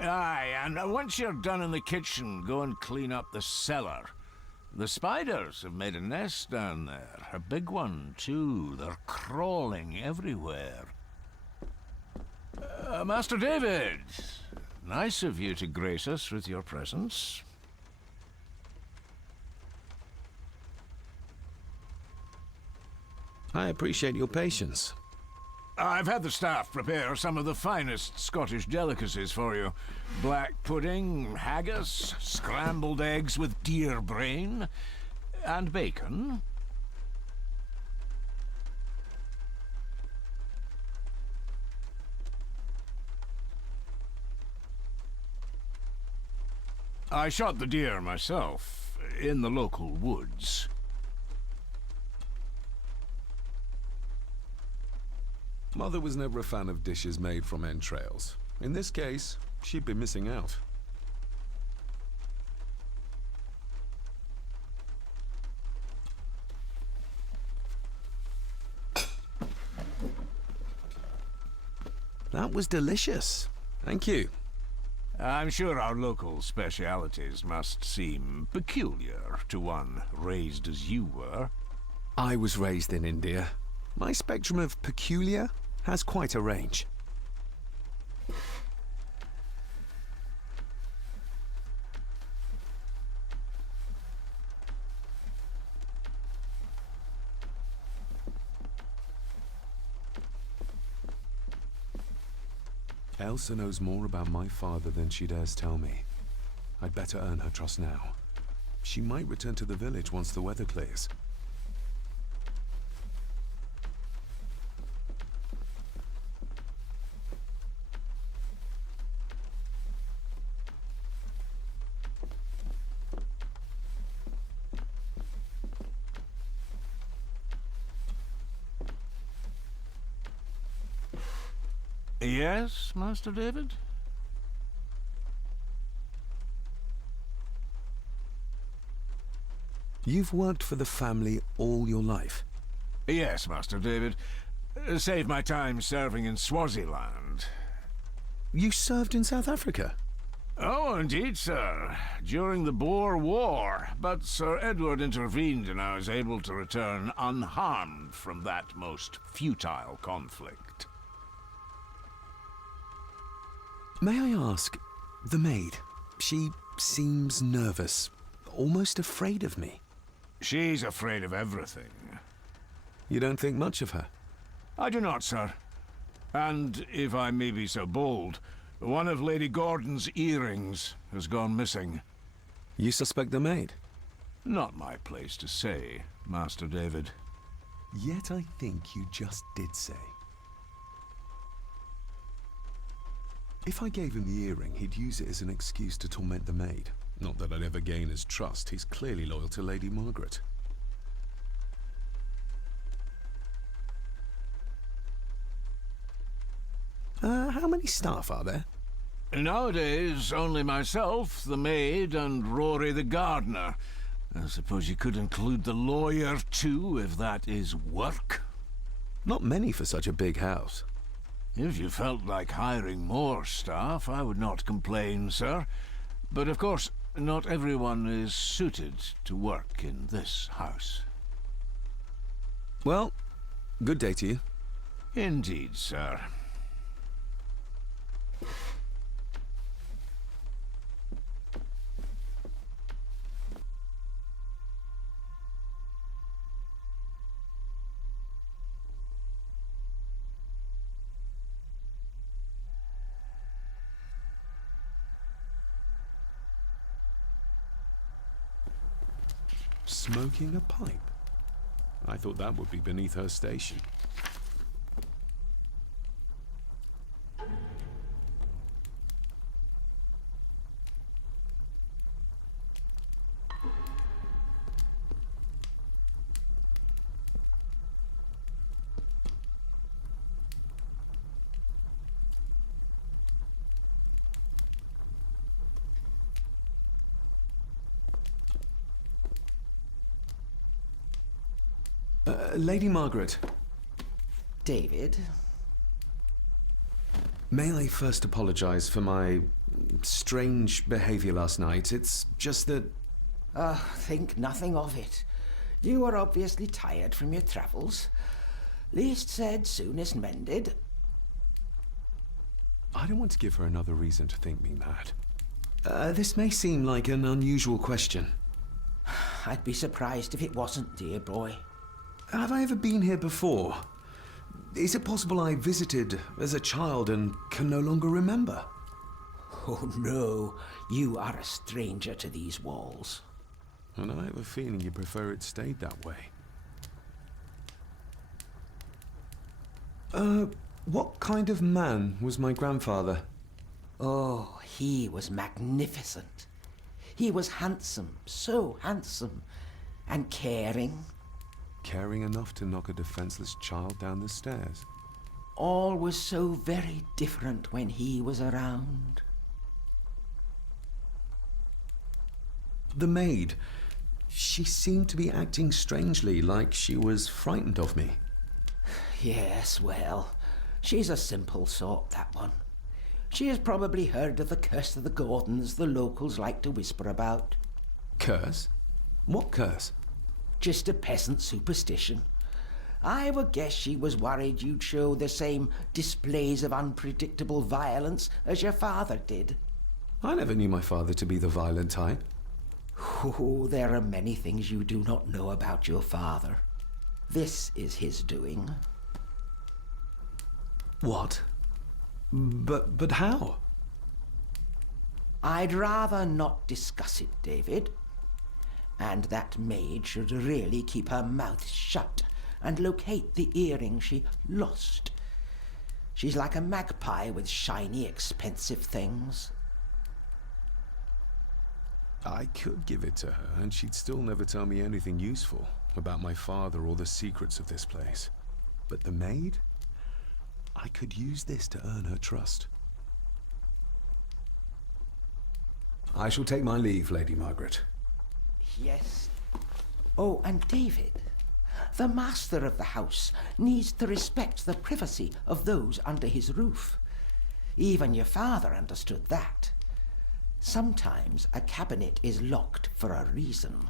Aye, and once you're done in the kitchen, go and clean up the cellar. The spiders have made a nest down there. A big one, too. They're crawling everywhere. Master David, nice of you to grace us with your presence. I appreciate your patience. I've had the staff prepare some of the finest Scottish delicacies for you. Black pudding, haggis, scrambled eggs with deer brain, and bacon. I shot the deer myself, in the local woods. Mother was never a fan of dishes made from entrails. In this case, she'd be missing out. That was delicious. Thank you. I'm sure our local specialities must seem peculiar to one raised as you were. I was raised in India. My spectrum of peculiar has quite a range. Elsa knows more about my father than she dares tell me. I'd better earn her trust now. She might return to the village once the weather clears. Yes, Master David? You've worked for the family all your life? Yes, Master David. Saved my time serving in Swaziland. You served in South Africa? Oh, indeed, sir. During the Boer War. But Sir Edward intervened and I was able to return unharmed from that most futile conflict. May I ask, the maid, she seems nervous, almost afraid of me. She's afraid of everything. You don't think much of her? I do not, sir. And, if I may be so bold, one of Lady Gordon's earrings has gone missing. You suspect the maid? Not my place to say, Master David. Yet I think you just did say. If I gave him the earring, he'd use it as an excuse to torment the maid. Not that I'd ever gain his trust. He's clearly loyal to Lady Margaret. How many staff are there? Nowadays, only myself, the maid, and Rory the gardener. I suppose you could include the lawyer, too, if that is work. Not many for such a big house. If you felt like hiring more staff, I would not complain, sir. But of course, not everyone is suited to work in this house. Well, good day to you. Indeed, sir. Smoking a pipe? I thought that would be beneath her station. Lady Margaret. David? May I first apologize for my strange behaviour last night. It's just that... Think nothing of it. You are obviously tired from your travels. Least said, soonest mended. I don't want to give her another reason to think me mad. This may seem like an unusual question. I'd be surprised if it wasn't, dear boy. Have I ever been here before? Is it possible I visited as a child and can no longer remember? Oh no, you are a stranger to these walls. And I have a feeling you prefer it stayed that way. What kind of man was my grandfather? Oh, he was magnificent. He was handsome, so handsome, and caring. Caring enough to knock a defenseless child down the stairs. All was so very different when he was around. The maid. She seemed to be acting strangely, like she was frightened of me. Yes, well, she's a simple sort, that one. She has probably heard of the curse of the Gordons the locals like to whisper about. Curse? What curse? Just a peasant superstition. I would guess she was worried you'd show the same displays of unpredictable violence as your father did. I never knew my father to be the violent type. Oh, there are many things you do not know about your father. This is his doing. What? But how? I'd rather not discuss it, David. And that maid should really keep her mouth shut and locate the earring she lost. She's like a magpie with shiny, expensive things. I could give it to her, and she'd still never tell me anything useful about my father or the secrets of this place. But the maid? I could use this to earn her trust. I shall take my leave, Lady Margaret. Yes. Oh, and David, the master of the house needs to respect the privacy of those under his roof. Even your father understood that. Sometimes a cabinet is locked for a reason.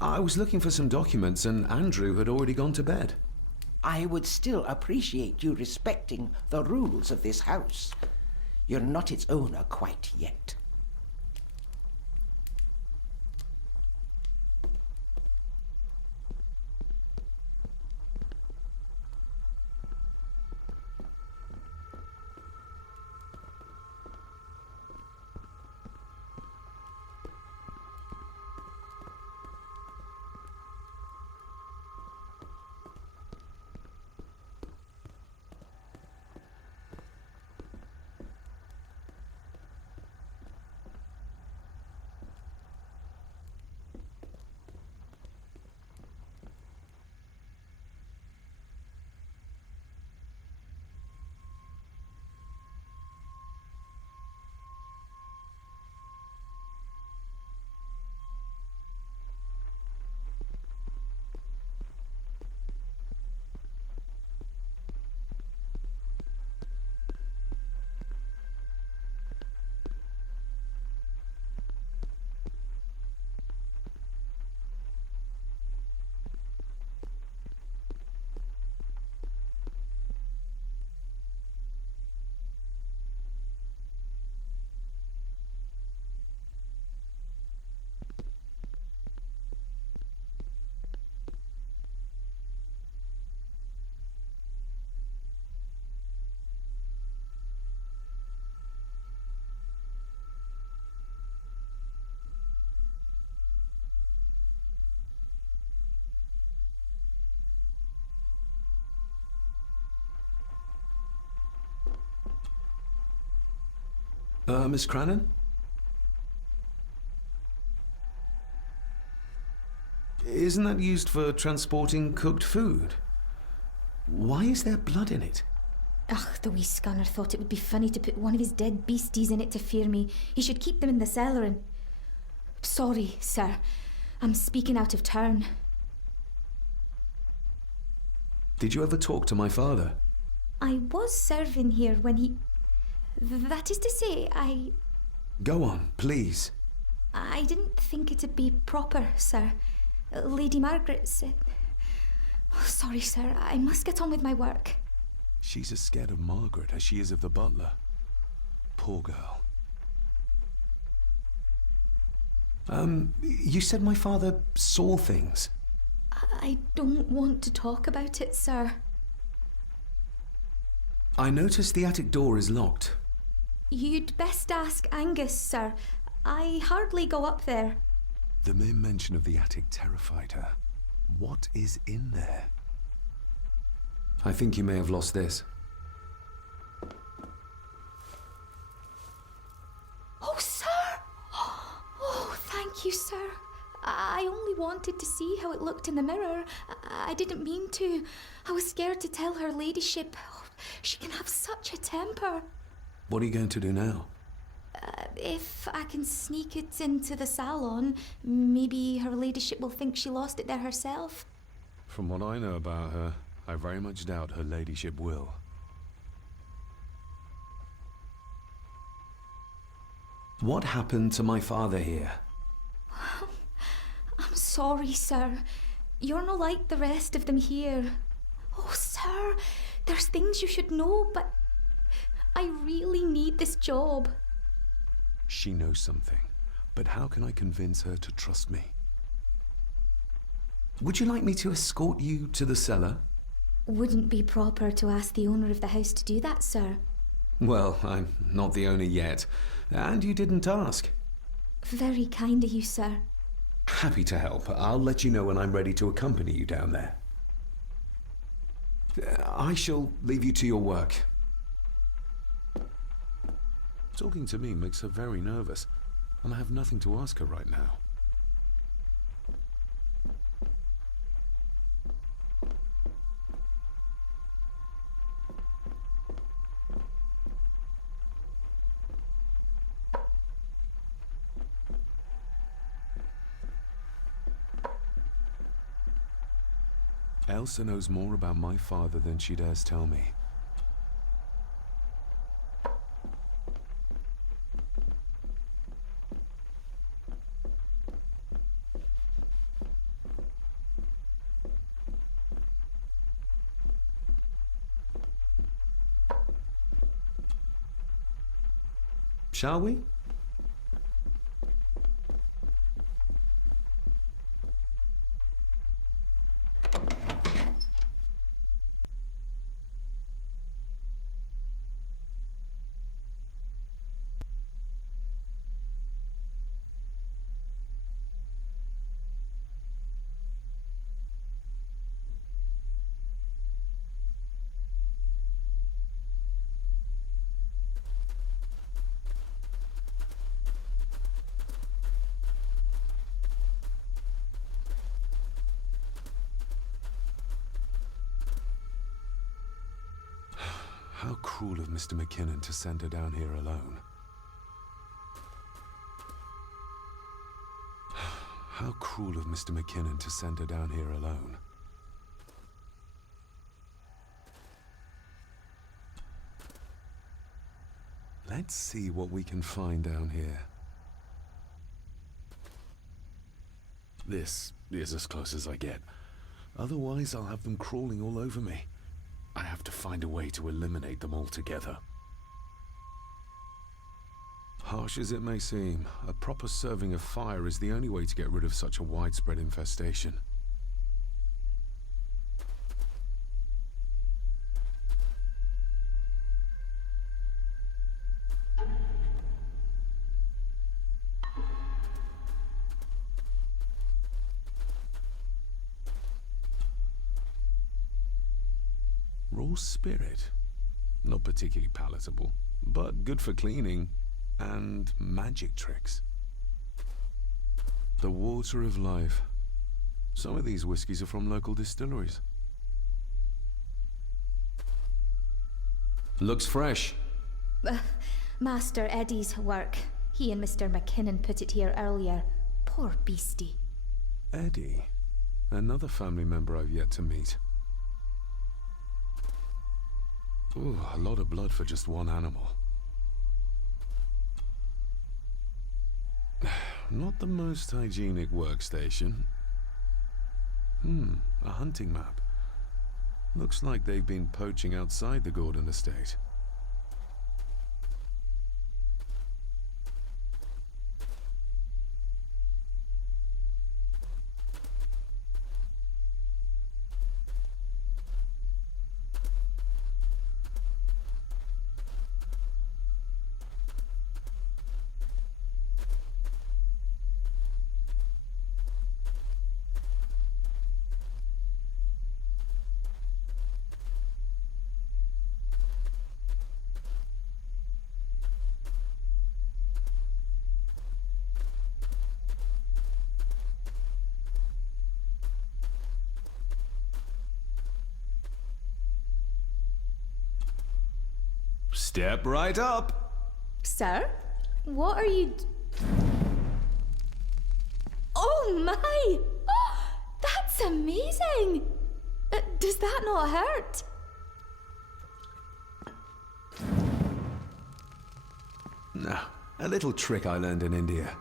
I was looking for some documents and Andrew had already gone to bed. I would still appreciate you respecting the rules of this house. You're not its owner quite yet. Miss Crannan? Isn't that used for transporting cooked food? Why is there blood in it? Ugh, the wee scunner thought it would be funny to put one of his dead beasties in it to fear me. He should keep them in the cellar and... Sorry, sir. I'm speaking out of turn. Did you ever talk to my father? I was serving here when he... That is to say, Go on, please. I didn't think it'd be proper, sir. Lady Margaret said... Oh, sorry, sir. I must get on with my work. She's as scared of Margaret as she is of the butler. Poor girl. You said my father saw things. I don't want to talk about it, sir. I noticed the attic door is locked. You'd best ask Angus, sir. I hardly go up there. The mere mention of the attic terrified her. What is in there? I think you may have lost this. Oh, sir! Oh, thank you, sir. I only wanted to see how it looked in the mirror. I didn't mean to. I was scared to tell her ladyship. Oh, she can have such a temper. What are you going to do now? If I can sneak it into the salon, maybe her ladyship will think she lost it there herself. From what I know about her, I very much doubt her ladyship will. What happened to my father here? I'm sorry, sir. You're no like the rest of them here. Oh, sir, there's things you should know, but I really need this job. She knows something, but how can I convince her to trust me? Would you like me to escort you to the cellar? Wouldn't be proper to ask the owner of the house to do that, sir. Well, I'm not the owner yet, and you didn't ask. Very kind of you, sir. Happy to help. I'll let you know when I'm ready to accompany you down there. I shall leave you to your work. Talking to me makes her very nervous, and I have nothing to ask her right now. Elsa knows more about my father than she dares tell me. Shall we? How cruel of Mr. McKinnon to send her down here alone. How cruel of Mr. McKinnon to send her down here alone. Let's see what we can find down here. This is as close as I get. Otherwise, I'll have them crawling all over me. I have to find a way to eliminate them altogether. Harsh as it may seem, a proper serving of fire is the only way to get rid of such a widespread infestation. Raw spirit. Not particularly palatable, but good for cleaning and magic tricks. The water of life. Some of these whiskies are from local distilleries. Looks fresh. Master Eddie's work. He and Mr. McKinnon put it here earlier. Poor beastie. Eddie. Another family member I've yet to meet. Ooh, a lot of blood for just one animal. Not the most hygienic workstation. A hunting map. Looks like they've been poaching outside the Gordon estate. Step right up. Sir? What are you... Oh my! Oh, that's amazing! Does that not hurt? No, a little trick I learned in India.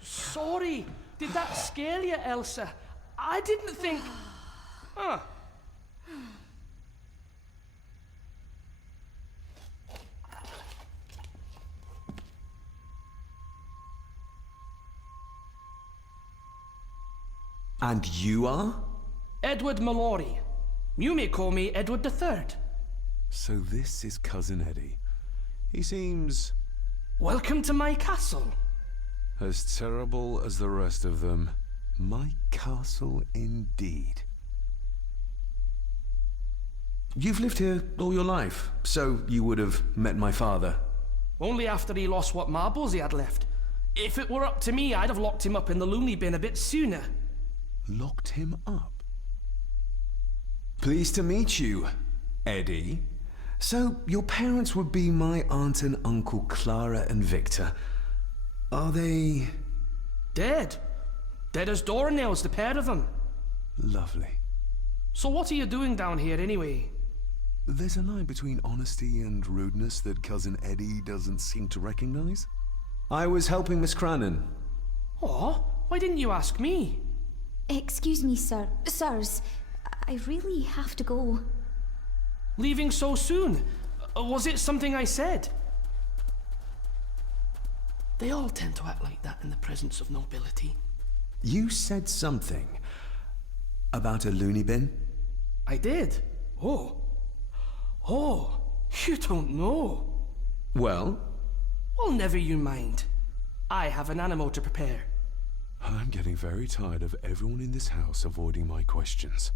Sorry, did that scare you, Elsa? I didn't think... Huh. And you are? Edward Mallory. You may call me Edward III. So this is Cousin Eddie. He seems Welcome to my castle. as terrible as the rest of them. My castle indeed. You've lived here all your life, so you would have met my father. Only after he lost what marbles he had left. If it were up to me, I'd have locked him up in the loony bin a bit sooner. Locked him up? Pleased to meet you, Eddie. So, your parents would be my aunt and uncle Clara and Victor. Are they... Dead. Dead as doornails, the pair of them. Lovely. So what are you doing down here anyway? There's a line between honesty and rudeness that Cousin Eddie doesn't seem to recognize. I was helping Miss Crannan. Oh, why didn't you ask me? Excuse me, sir. Sirs, I really have to go. Leaving so soon? Was it something I said? They all tend to act like that in the presence of nobility. You said something about a loony bin? I did. Oh. Oh, you don't know. Well? Well, never you mind. I have an animal to prepare. I'm getting very tired of everyone in this house avoiding my questions.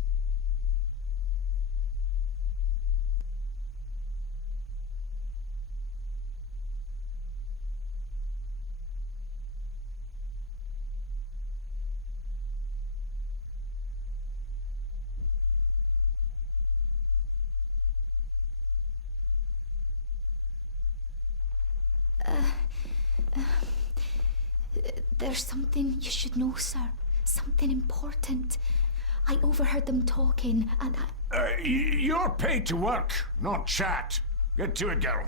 There's something you should know, sir. Something important. I overheard them talking, and You're paid to work, not chat. Get to it, girl.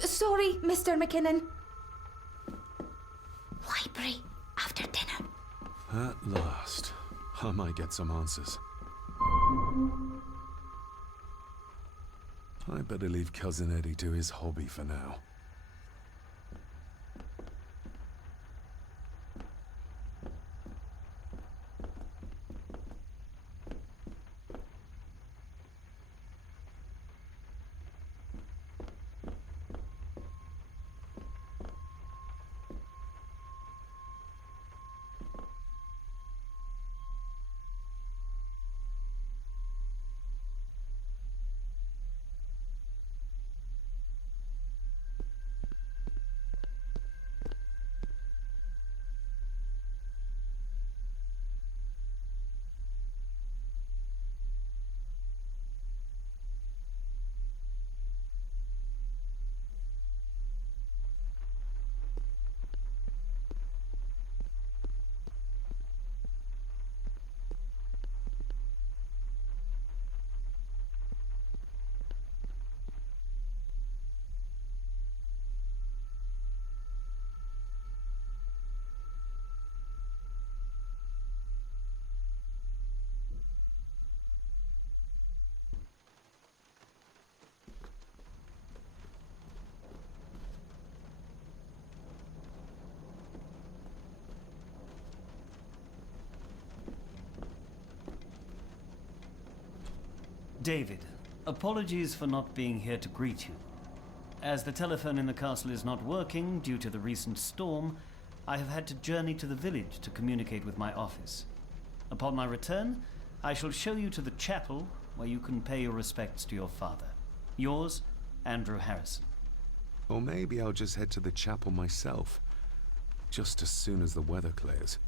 Sorry, Mr. McKinnon. Library, after dinner. At last, I might get some answers. I better leave Cousin Eddie to his hobby for now. David, apologies for not being here to greet you. As the telephone in the castle is not working due to the recent storm, I have had to journey to the village to communicate with my office. Upon my return, I shall show you to the chapel where you can pay your respects to your father. Yours, Andrew Harrison. Or maybe I'll just head to the chapel myself, just as soon as the weather clears.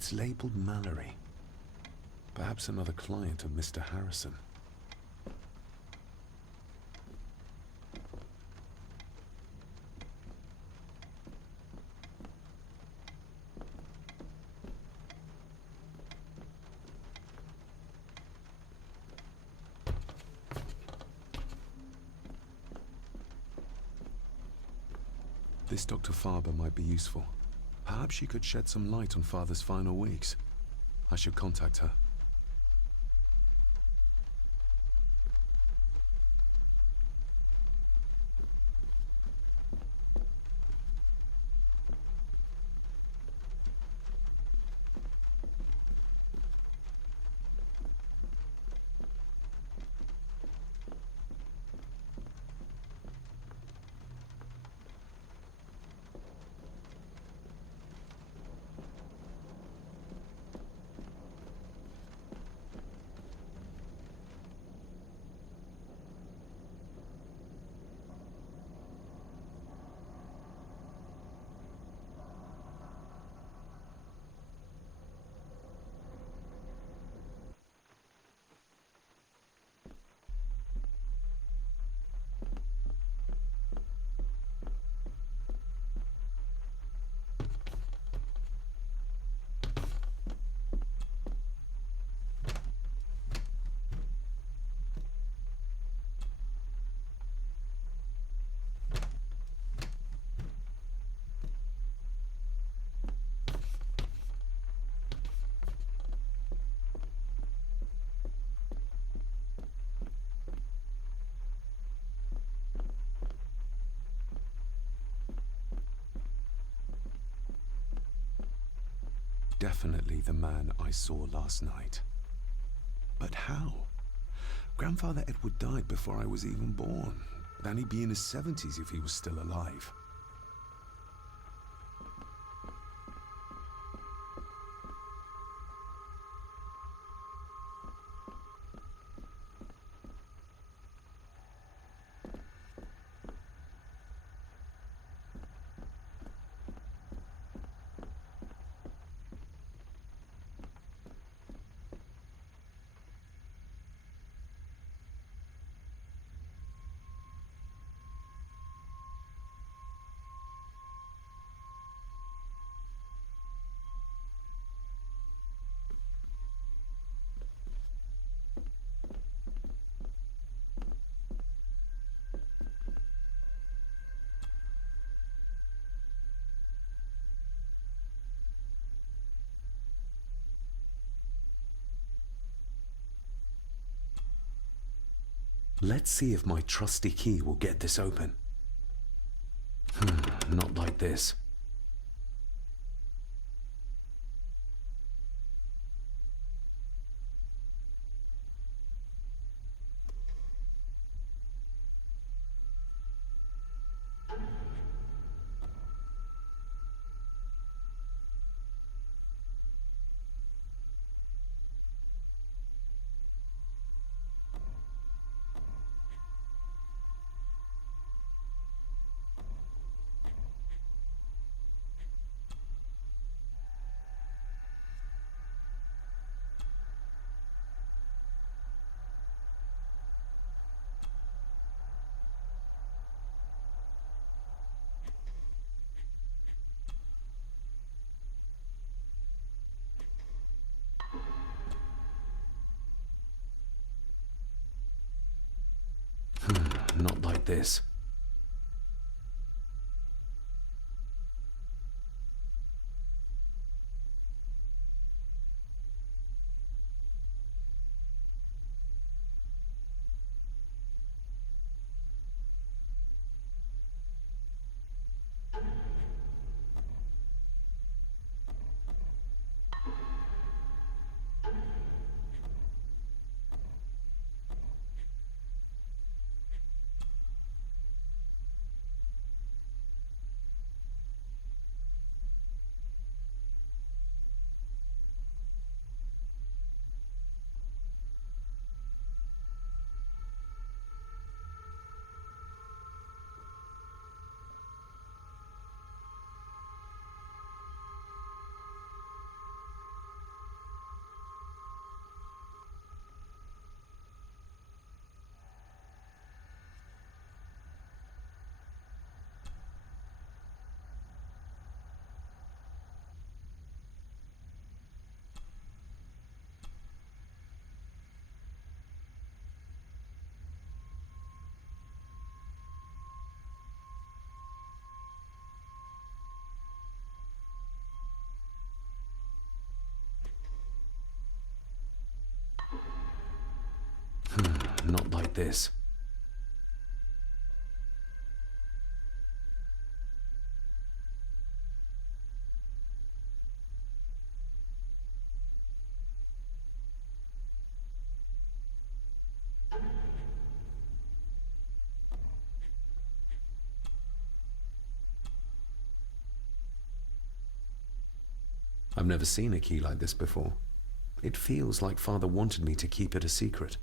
It's labeled Mallory. Perhaps another client of Mr. Harrison. This Dr. Farber might be useful. Perhaps she could shed some light on Father's final weeks. I should contact her. Definitely the man I saw last night. But how? Grandfather Edward died before I was even born. Then he'd be in his 70s if he was still alive. Let's see if my trusty key will get this open. Not like this. this. Not like this. I've never seen a key like this before. It feels like Father wanted me to keep it a secret.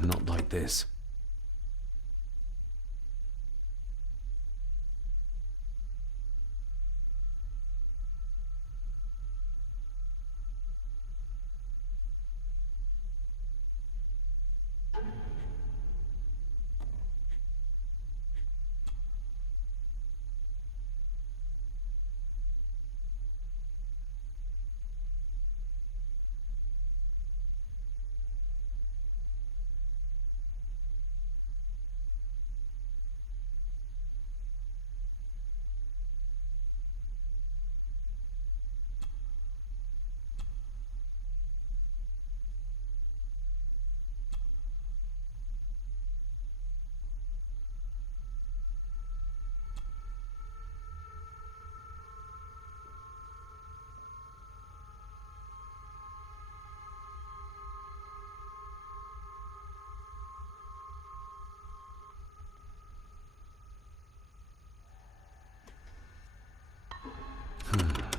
Not like this.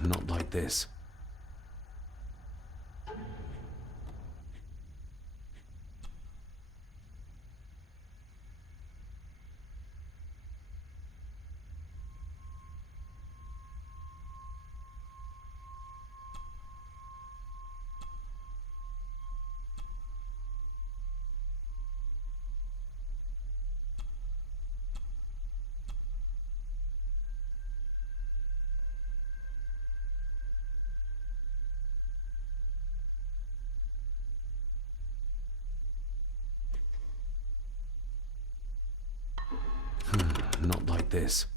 Not like this. Not like this.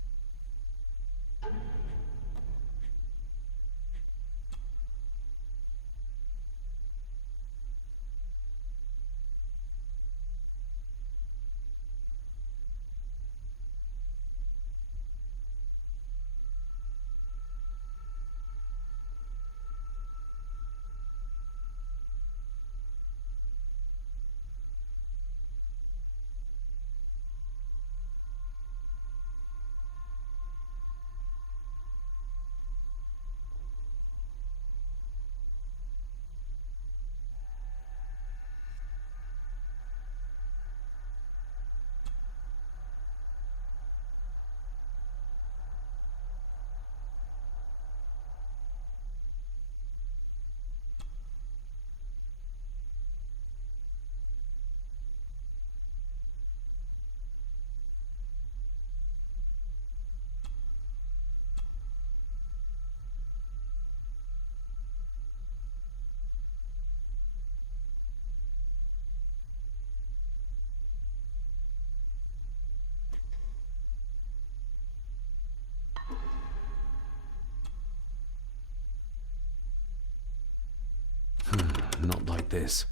Not like this.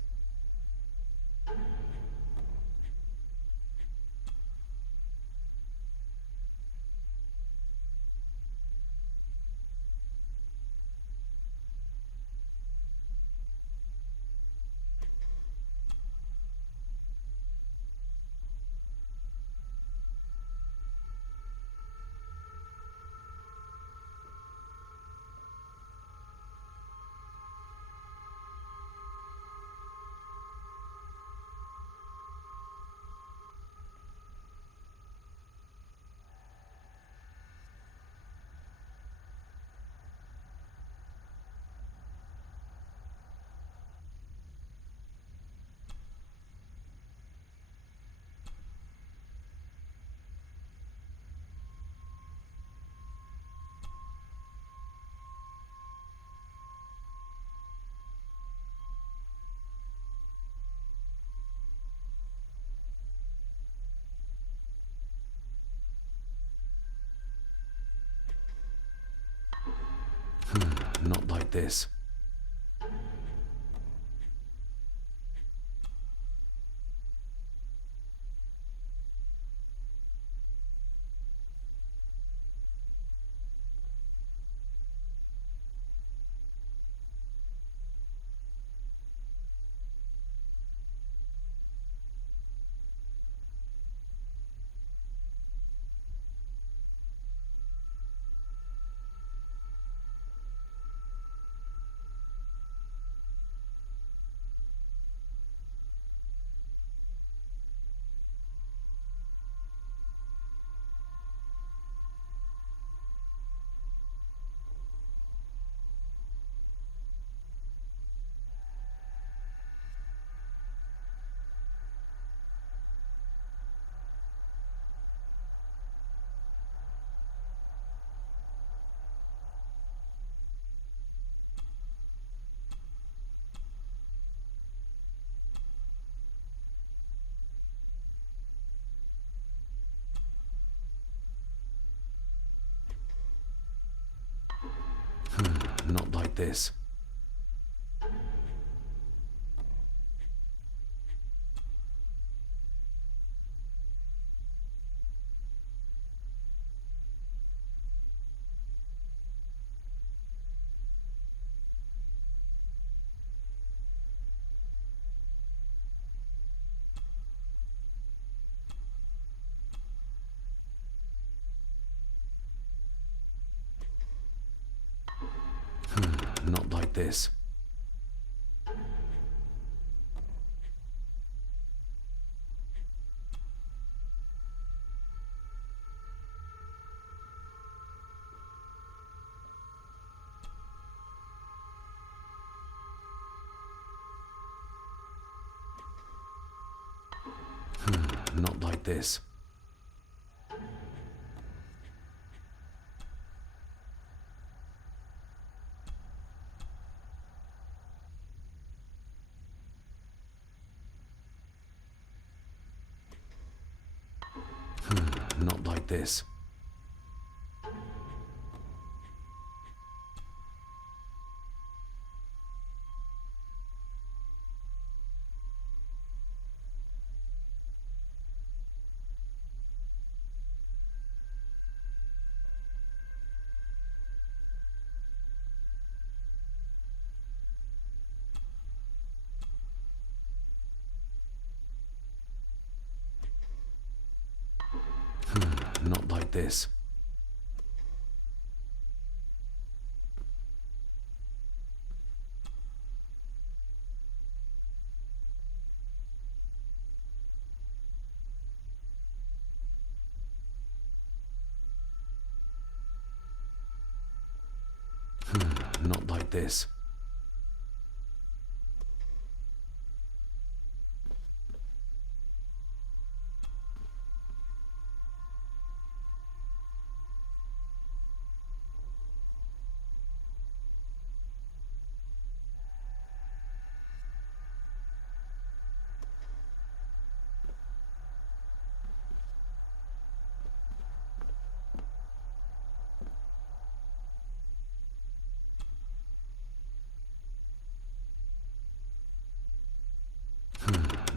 Not like this. Not like this. Not like this. Not like this. Not like this. Not like this. Not like this.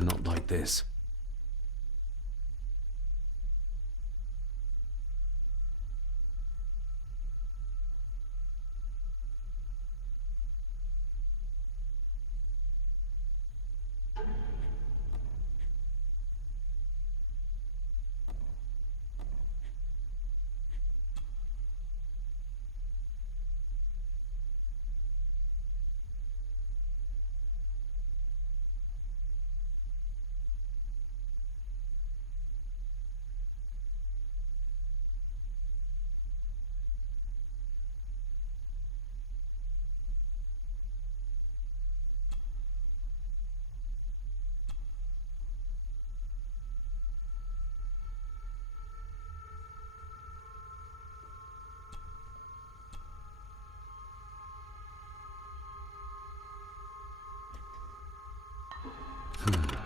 Not like this.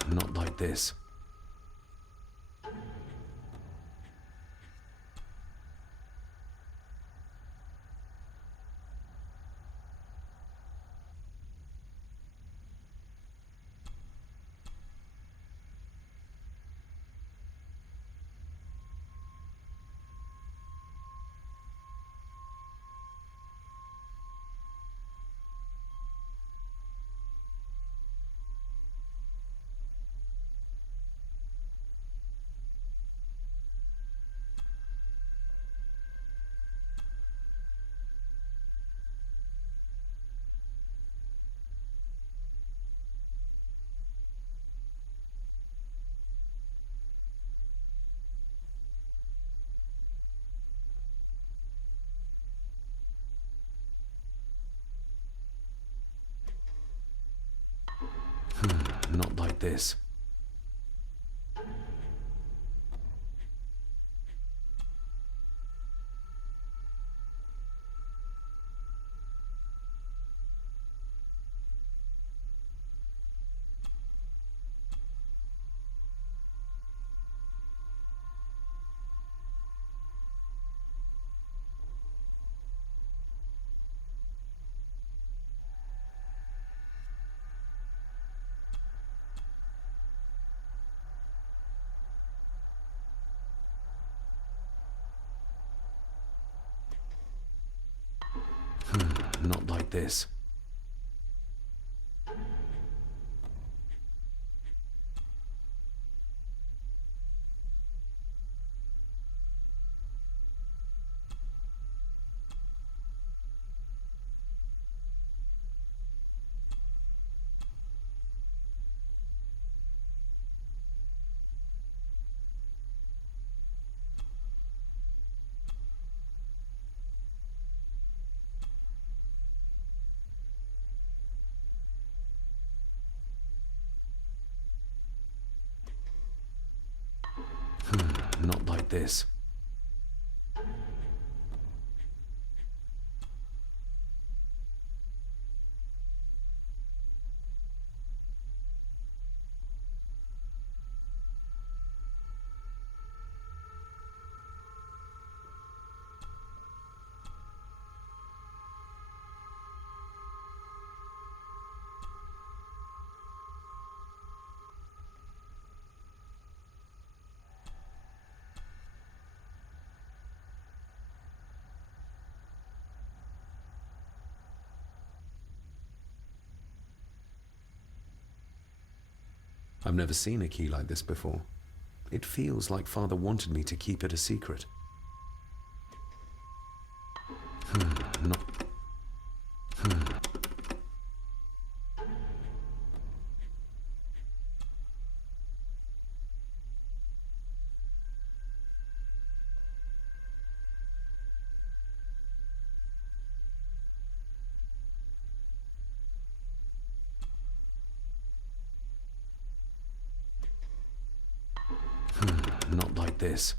Not like this. Not like this. Not like this. Not like this. I've never seen a key like this before. It feels like Father wanted me to keep it a secret. Not... Not like this.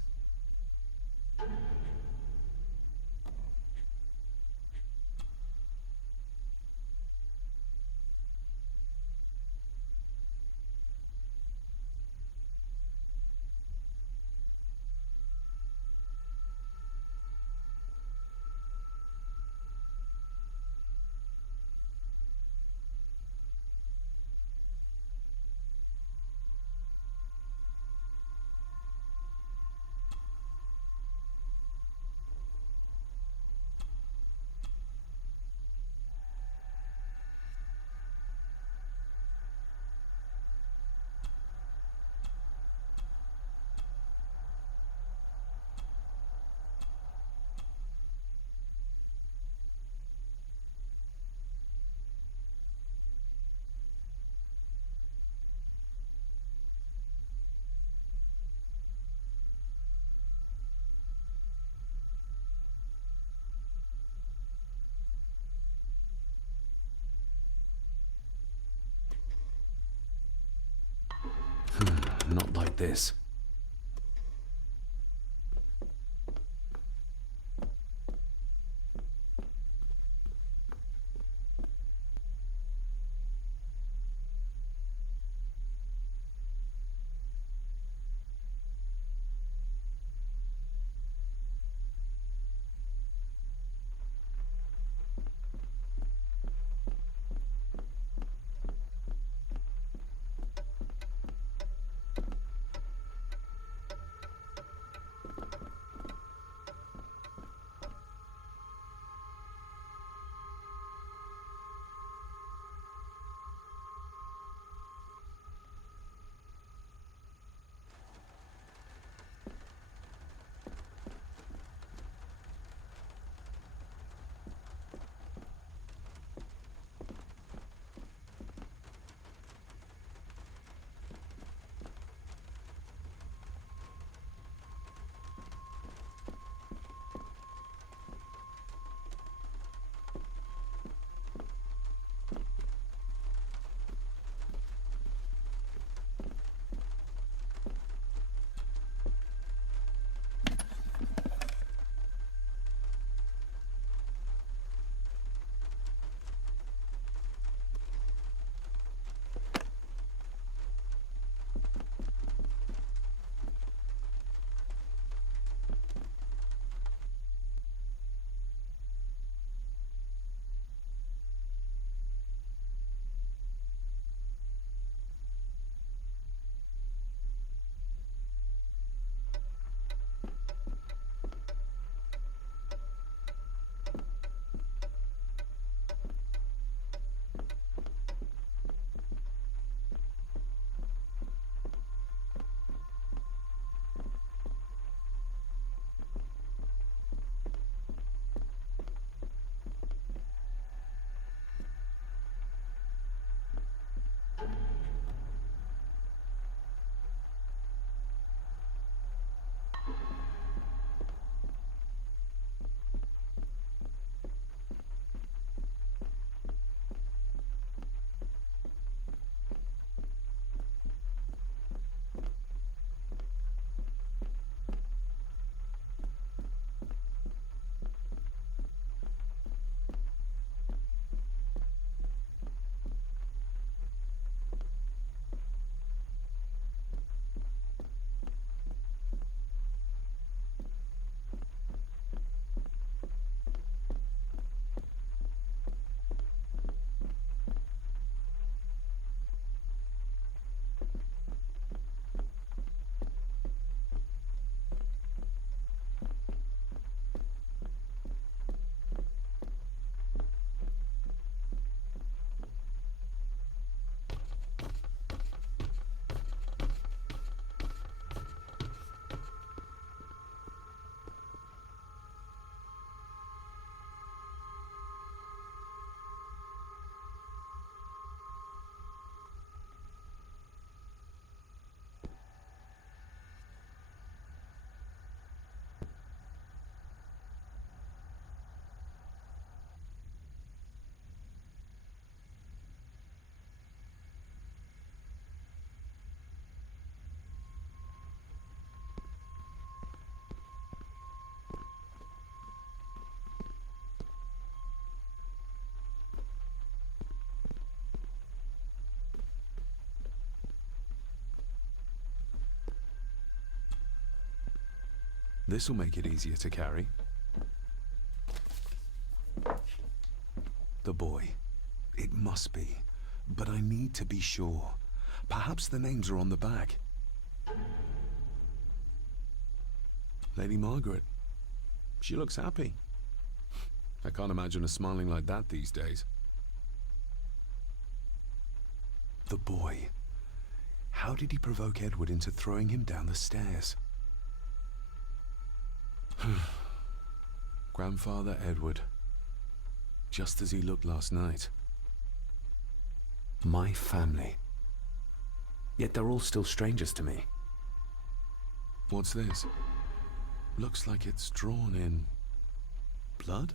this. This'll make it easier to carry. The boy. It must be. But I need to be sure. Perhaps the names are on the back. Lady Margaret. She looks happy. I can't imagine her smiling like that these days. The boy. How did he provoke Edward into throwing him down the stairs? Grandfather Edward. Just as he looked last night. My family. Yet they're all still strangers to me. What's this? Looks like it's drawn in blood?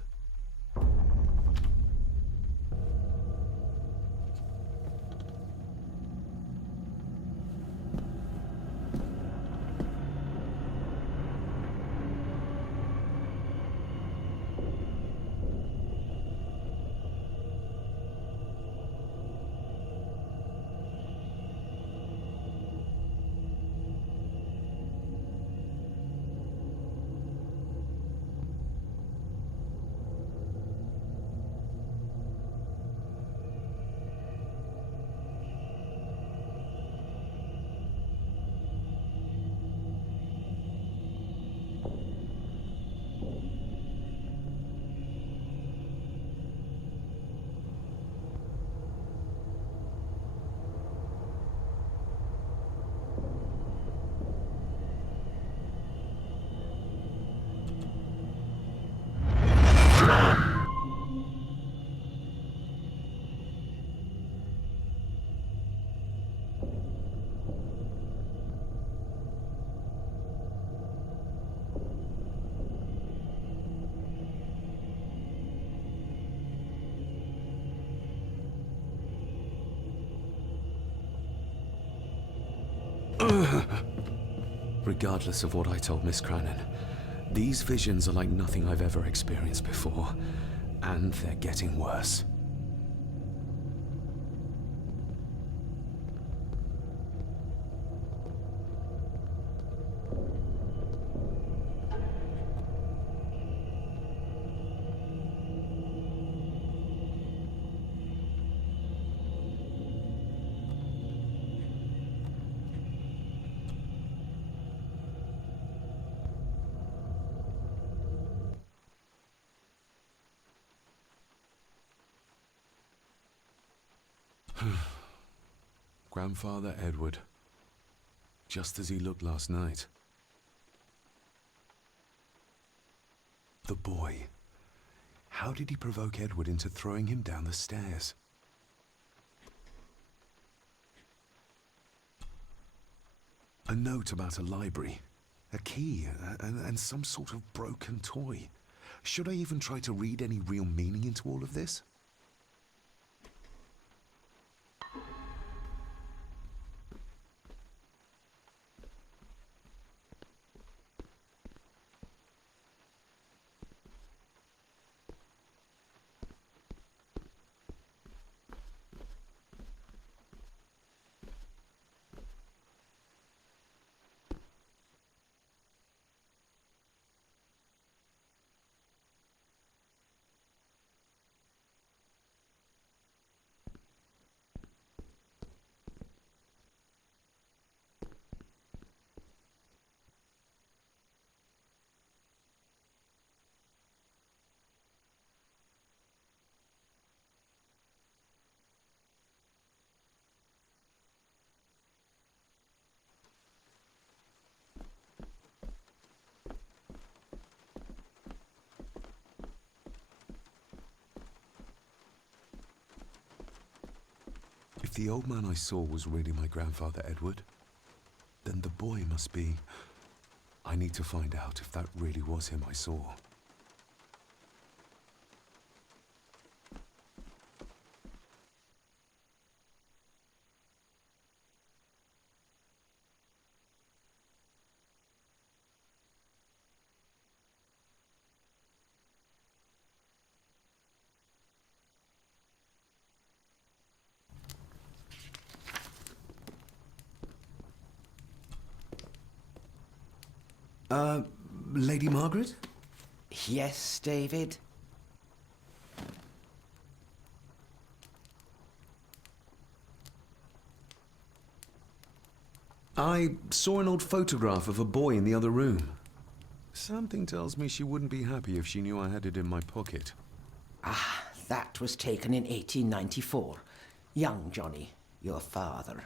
Regardless of what I told Miss Crannan, these visions are like nothing I've ever experienced before, and they're getting worse. Grandfather Edward. Just as he looked last night. The boy. How did he provoke Edward into throwing him down the stairs? A note about a library, a key, and some sort of broken toy. Should I even try to read any real meaning into all of this? If the old man I saw was really my grandfather Edward, then the boy must be... I need to find out if that really was him I saw. Lady Margaret? Yes, David? I saw an old photograph of a boy in the other room. Something tells me she wouldn't be happy if she knew I had it in my pocket. Ah, that was taken in 1894. Young Johnny, your father.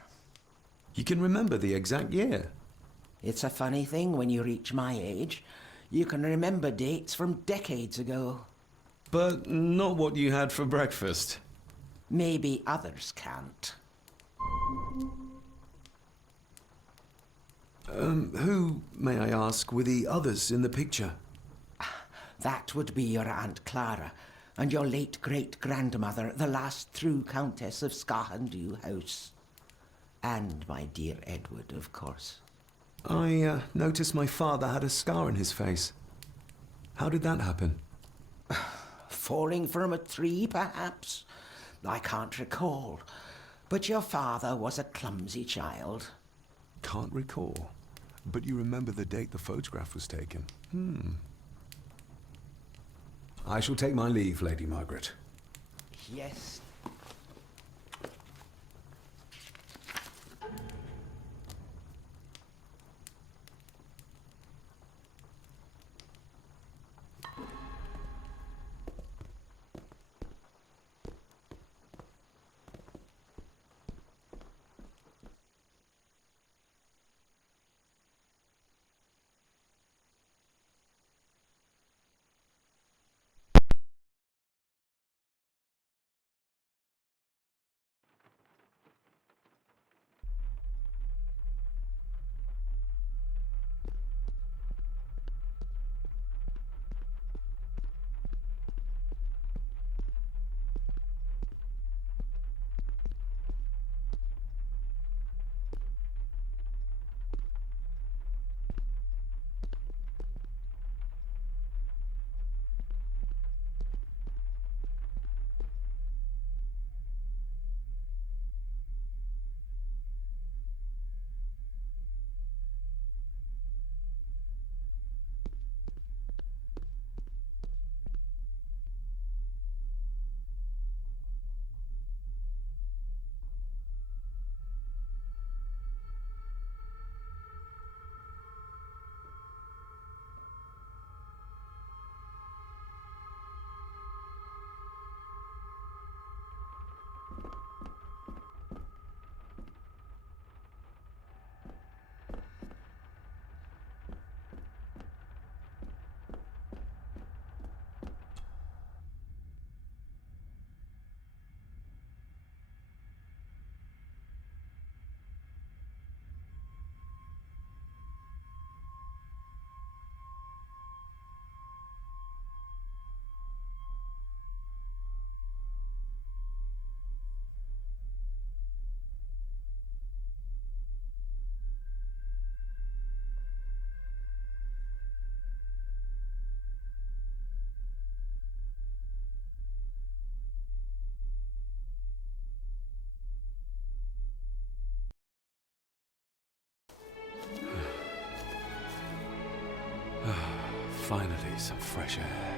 You can remember the exact year. It's a funny thing when you reach my age. You can remember dates from decades ago. But not what you had for breakfast. Maybe others can't. Who, may I ask, were the others in the picture? That would be your Aunt Clara and your late great-grandmother, the last true Countess of Scahandew House. And my dear Edward, of course. I noticed my father had a scar on his face. How did that happen? Falling from a tree, perhaps? I can't recall. But your father was a clumsy child. Can't recall. But you remember the date the photograph was taken? I shall take my leave, Lady Margaret. Yes, Finally, some fresh air.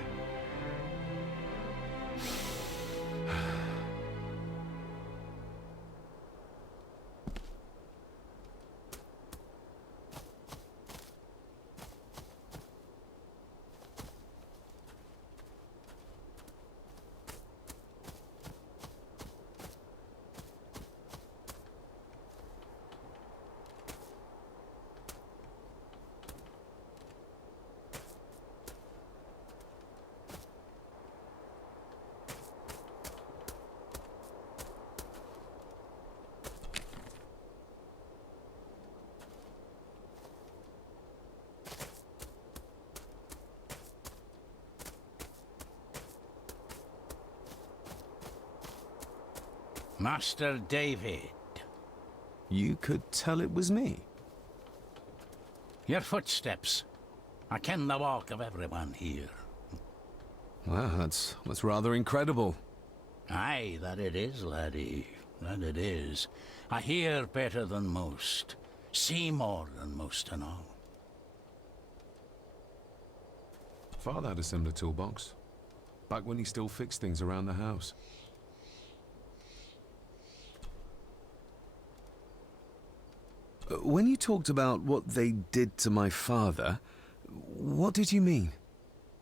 Master David. You could tell it was me. Your footsteps. I ken the walk of everyone here. Wow, that's rather incredible. Aye, that it is, laddie. That it is. I hear better than most. See more than most and all. Father had a similar toolbox. Back when he still fixed things around the house. When you talked about what they did to my father, what did you mean?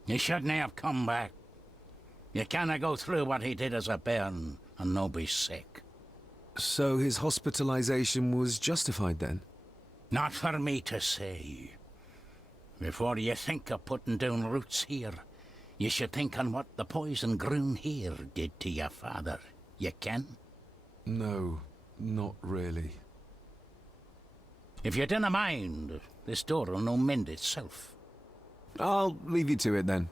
You shouldn't have come back. You canna go through what he did as a bairn and no be sick. So his hospitalization was justified then? Not for me to say. Before you think of putting down roots here, you should think on what the poison grown here did to your father. You can? No, not really. If you dinna mind, this door'll no mend itself. I'll leave you to it then.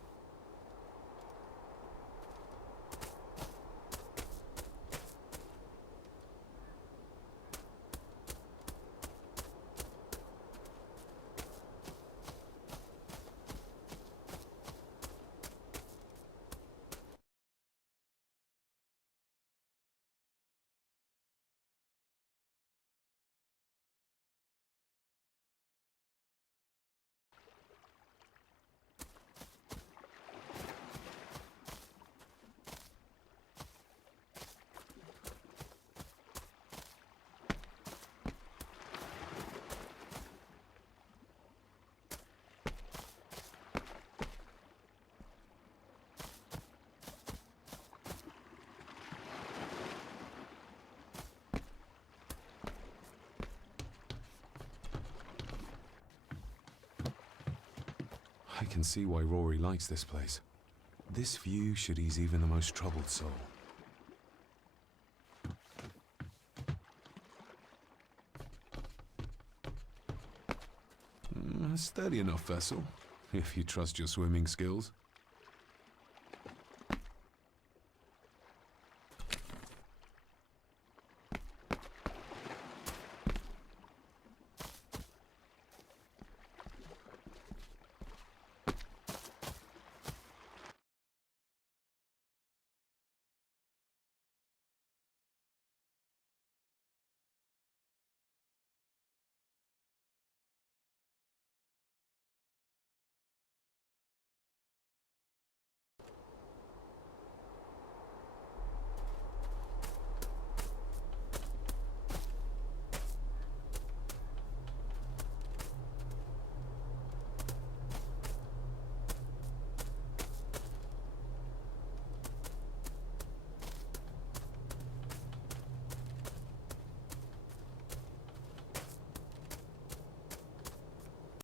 I can see why Rory likes this place. This view should ease even the most troubled soul. A steady enough vessel, if you trust your swimming skills.